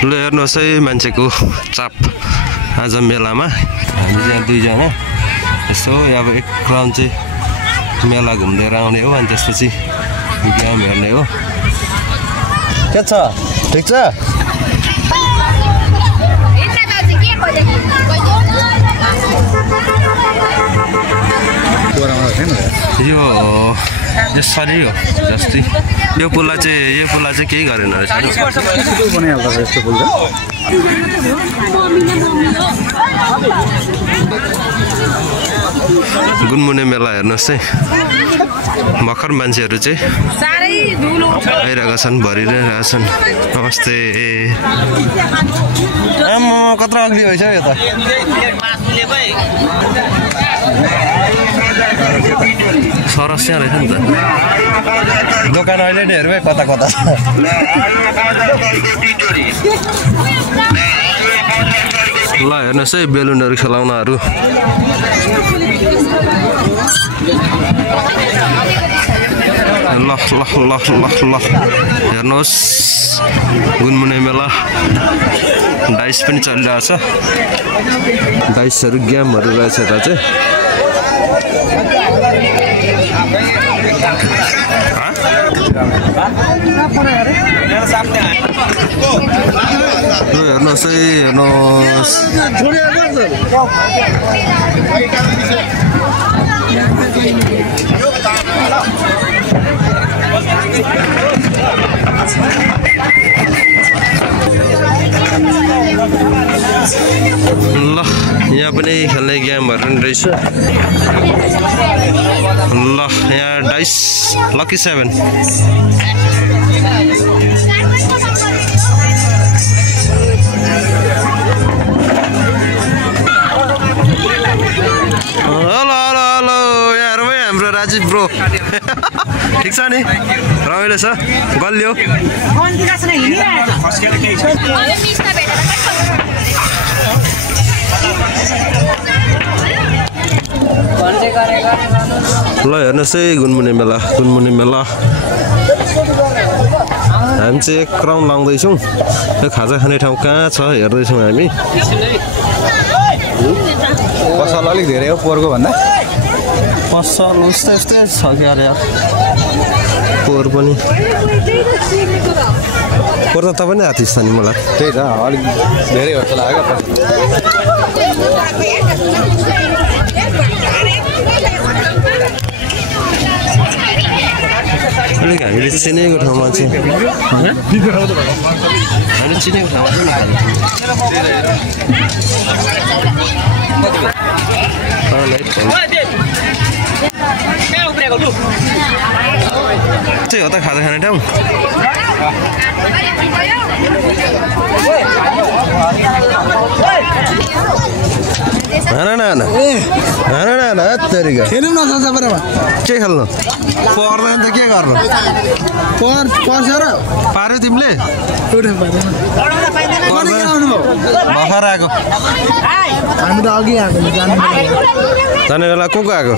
ल हेर्नुहोस् है मान्छेको चाप आज मेलामा हामी चाहिँ दुईजना यसो अब एक राउन्ड चाहिँ मेला घुम्दै आउने हो अनि त्यसपछि गेम हेर्ने हो के छ ठीक छ यो यसरी हो जस्तै यो पुल्ला चाहिँ केही गरेन रहेछ गुनमुने मेला हेर्नुहोस् है भर्खर मान्छेहरू चाहिँ आइरहेका छन् भरिरहेका छन् नमस्ते कत्रो अग्ली भइसक्यो यो त सरस्या रहेछ नि त दोकान अहिले नै हेर्नु है कता कता ल हेर्नुहोस् है बेलुनहरू खेलाउनाहरू ल ल ल ल ल हेर्नुहोस् गुनमुने मेला डाइस पनि चलिरहेछ डाइसहरू गेमहरू रहेछ यता चाहिँ हेर्नुहोस् है हेर्नुहोस् ल यहाँ पनि खेल्ने गेमहरू पनि रहेछ ल यहाँ डाइस लकी 7 राजीव ब्रो ठीक छ नि रमाइलो छ गल्यो ल हेर्नुहोस् है गुनमुने मेला हामी चाहिँ एक राउन्ड लाउँदैछौँ यो खाजा खाने ठाउँ कहाँ छ हेर्दैछौँ हामी पसल अलिक धेरै हो पोहोरको भन्दा पसल उस्तै छ कि अरे यार पोहोर पनि पोहोर त पनि हात छ नि मलाई त्यही त अलिक धेरै हो जस्तो लाग्यो अलिक हामीले चिनेको ठाउँमा चाहिँ हामीले चिनेको ठाउँमा चाहिँ हो त खाजा खाने ठाउँ के खेल्नु पर्दैन त के गर्नु पार्यो तिमीले भर्खर आएको हामी त अघि आएको जाने बेला को आएको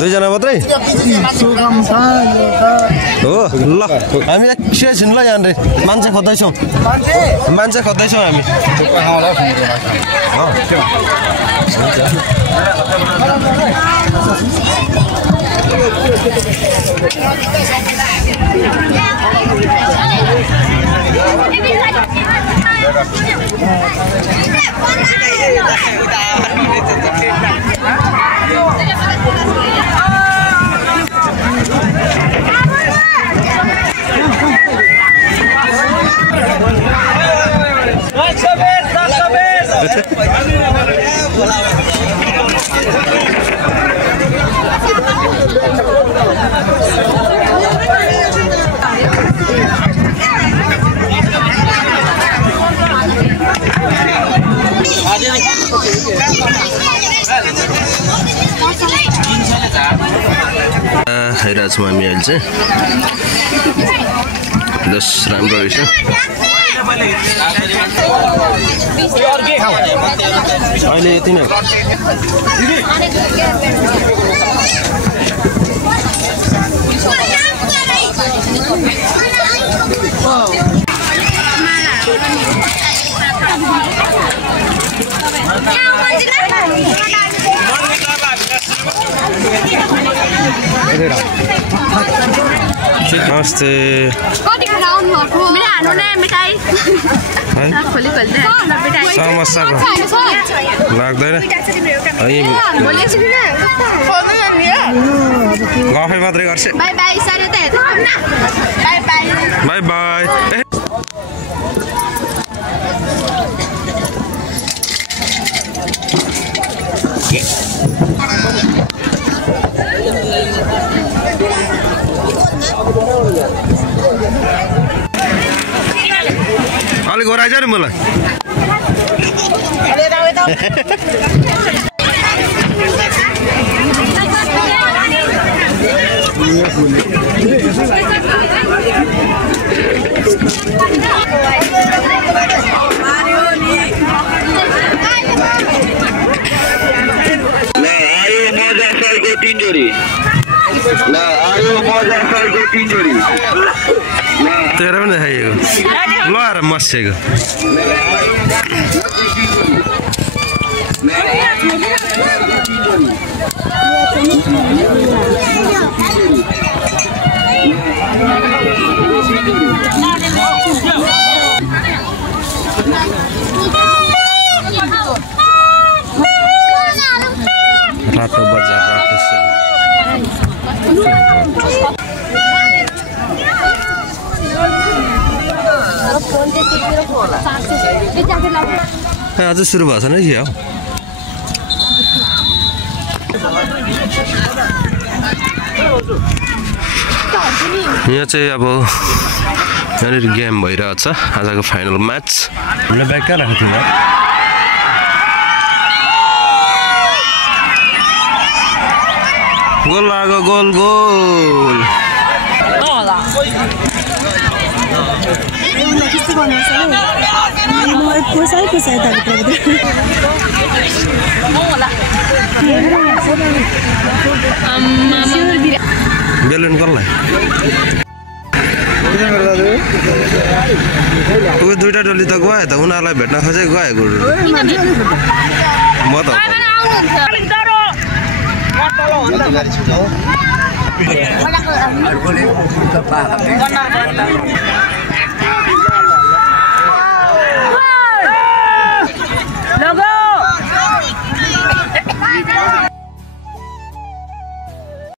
दुईजना मात्रै हो ल हामी एकछिन ल यहाँनिर मान्छे खोज्दैछौँ हामी खाइरहेको छौँ हामी अहिले चाहिँ दस राम्रो रहेछ अहिले यति नै नमस्ते समस्याको लाग्दैन गफै मात्रै गर्छ बाई बाई अलिक ओराइज नि मलाई तेरो पनि देखाइएको ल आएर मस्सेको रातो बजार रातो आज सुरु भएको छैन कि यहाँ चाहिँ अब यहाँनिर गेम भइरहेछ आजको फाइनल म्याच हामीले ब्याग कहाँ राखेको थियौँ गोल लाग्यो गोल गोल बेलुन कसलाई दुईटा टोली त गयो त उनीहरूलाई भेट्न खोजे गएको म त